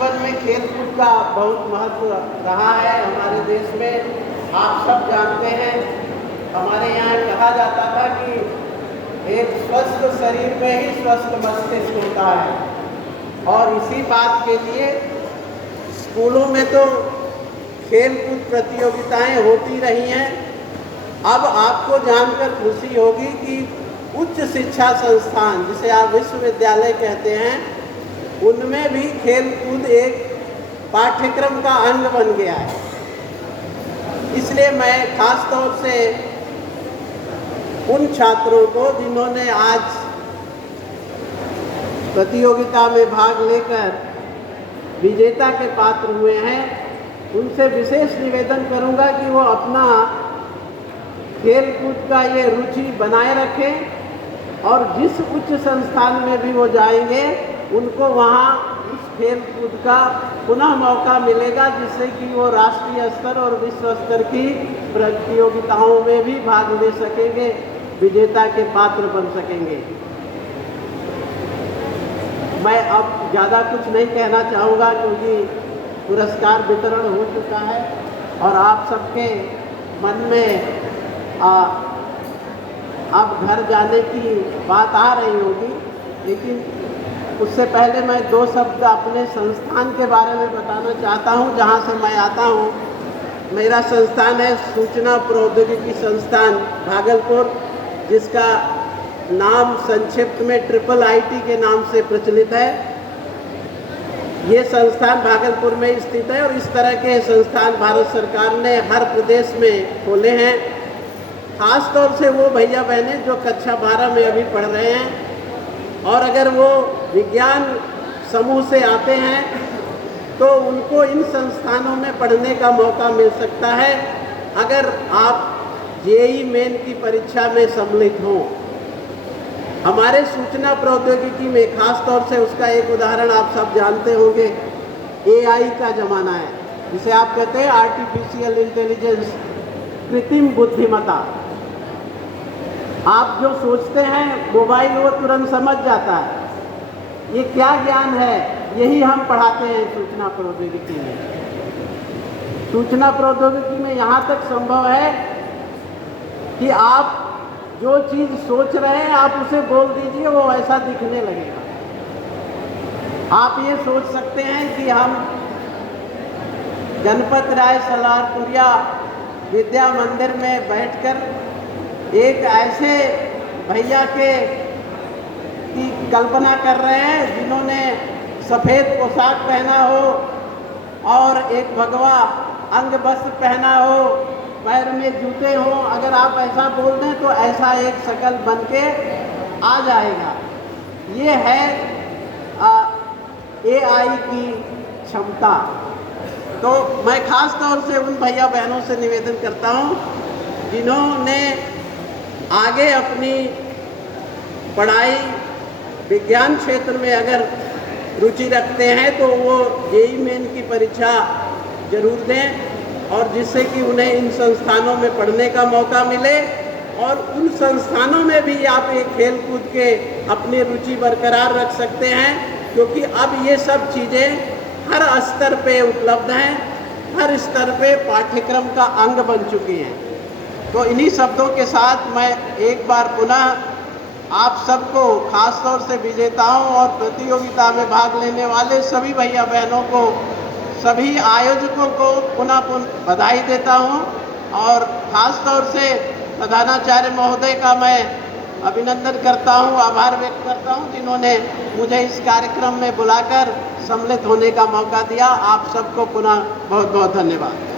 जीवन में खेल कूद का बहुत महत्व रहा है हमारे देश में। आप सब जानते हैं, हमारे यहाँ कहा जाता था कि एक स्वस्थ शरीर में ही स्वस्थ मस्तिष्क होता है। और इसी बात के लिए स्कूलों में तो खेल कूद प्रतियोगिताएं होती रही हैं। अब आपको जानकर खुशी होगी कि उच्च शिक्षा संस्थान, जिसे आप विश्वविद्यालय कहते हैं, उनमें भी खेल कूद एक पाठ्यक्रम का अंग बन गया है। इसलिए मैं खास तौर से उन छात्रों को जिन्होंने आज प्रतियोगिता में भाग लेकर विजेता के पात्र हुए हैं, उनसे विशेष निवेदन करूंगा कि वो अपना खेल कूद का ये रुचि बनाए रखें और जिस उच्च संस्थान में भी वो जाएंगे उनको वहाँ इस खेल कूद का पुनः मौका मिलेगा, जिससे कि वो राष्ट्रीय स्तर और विश्व स्तर की प्रतियोगिताओं में भी भाग ले सकेंगे, विजेता के पात्र बन सकेंगे। मैं अब ज़्यादा कुछ नहीं कहना चाहूँगा क्योंकि पुरस्कार वितरण हो चुका है और आप सबके मन में अब घर जाने की बात आ रही होगी, लेकिन उससे पहले मैं दो शब्द अपने संस्थान के बारे में बताना चाहता हूं, जहां से मैं आता हूं। मेरा संस्थान है सूचना प्रौद्योगिकी संस्थान भागलपुर, जिसका नाम संक्षिप्त में IIIT के नाम से प्रचलित है। ये संस्थान भागलपुर में स्थित है और इस तरह के संस्थान भारत सरकार ने हर प्रदेश में खोले हैं। खास तौर से वो भैया बहनें जो कक्षा 12 में अभी पढ़ रहे हैं और अगर वो विज्ञान समूह से आते हैं तो उनको इन संस्थानों में पढ़ने का मौका मिल सकता है अगर आप JEE मेन की परीक्षा में सम्मिलित हों। हमारे सूचना प्रौद्योगिकी में खास तौर से उसका एक उदाहरण आप सब जानते होंगे, AI का ज़माना है, जिसे आप कहते हैं आर्टिफिशियल इंटेलिजेंस, कृत्रिम बुद्धिमत्ता। आप जो सोचते हैं मोबाइल वो तुरंत समझ जाता है। ये क्या ज्ञान है, यही हम पढ़ाते हैं सूचना प्रौद्योगिकी में। सूचना प्रौद्योगिकी में यहाँ तक संभव है कि आप जो चीज़ सोच रहे हैं आप उसे बोल दीजिए, वो ऐसा दिखने लगेगा। आप ये सोच सकते हैं कि हम गणपत राय सलारपुरिया विद्या मंदिर में बैठकर एक ऐसे भैया की कल्पना कर रहे हैं जिन्होंने सफ़ेद पोशाक पहना हो और एक भगवा अंग वस्त्र पहना हो, पैर में जूते हो। अगर आप ऐसा बोल दें तो ऐसा एक शकल बन के आ जाएगा। ये है AI की क्षमता। तो मैं खास तौर से उन भैया बहनों से निवेदन करता हूँ जिन्होंने आगे अपनी पढ़ाई विज्ञान क्षेत्र में अगर रुचि रखते हैं तो वो JEE मेन की परीक्षा जरूर दें और जिससे कि उन्हें इन संस्थानों में पढ़ने का मौका मिले और उन संस्थानों में भी आप ये खेल कूद के अपनी रुचि बरकरार रख सकते हैं, क्योंकि अब ये सब चीज़ें हर स्तर पे उपलब्ध हैं, हर स्तर पे पाठ्यक्रम का अंग बन चुकी हैं। तो इन्हीं शब्दों के साथ मैं एक बार पुनः आप सबको, खास तौर से विजेताओं और प्रतियोगिता में भाग लेने वाले सभी भैया बहनों को, सभी आयोजकों को पुनः बधाई देता हूं और ख़ास तौर से प्रधानाचार्य महोदय का मैं अभिनंदन करता हूं, आभार व्यक्त करता हूं जिन्होंने मुझे इस कार्यक्रम में बुलाकर सम्मिलित होने का मौका दिया। आप सबको पुनः बहुत बहुत धन्यवाद।